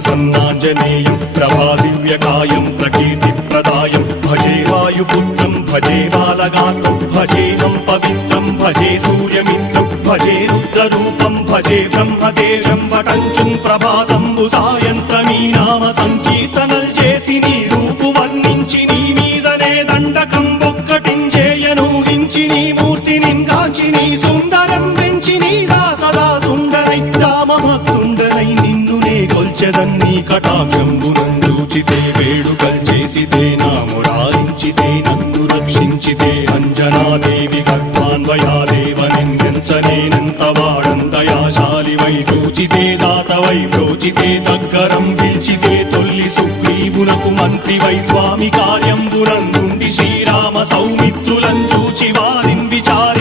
ప్రసన్నాంజనేయం ప్రభాదివ్యకాయం ప్రకీర్తిప్రదాయం భజే వాయుపుత్రం భజే బాలగాత్రం భజేహం పవిత్రం భజే సూర్యమిత్రం భజే రుద్రరూపం భజే బ్రహ్మదేవం వటంచుం ప్రభాతంబు సాయంత్రమీ నామ సంకీర్తనల్ చేసి నీ రూపు వర్ణించి నీ మీదనే దండకం ఒక్కటించేయనూహించి నీ మూర్తిని గాంచి నీ సుందరం పెంచి నీదా సదా సుందరై రామభక్తుండనై నిన్నునే కొల్చెదన్నీ కటాక్షంబునందూచితే వేడుకల్ చేసితే నా మురారించితే నన్ను రక్షించితే అంజనాదేవి గర్భాన్వయాదేవ నిందించనేనంత వాడంతయాశాలివై చూచితే దాతవై బ్రోచితే దగ్గరం పిలిచితే తొల్లి సుగ్రీవునకు మంత్రివై స్వామి కార్యంబునందుండి శ్రీరామ సౌమిత్రులం చూచి వారిని విచారి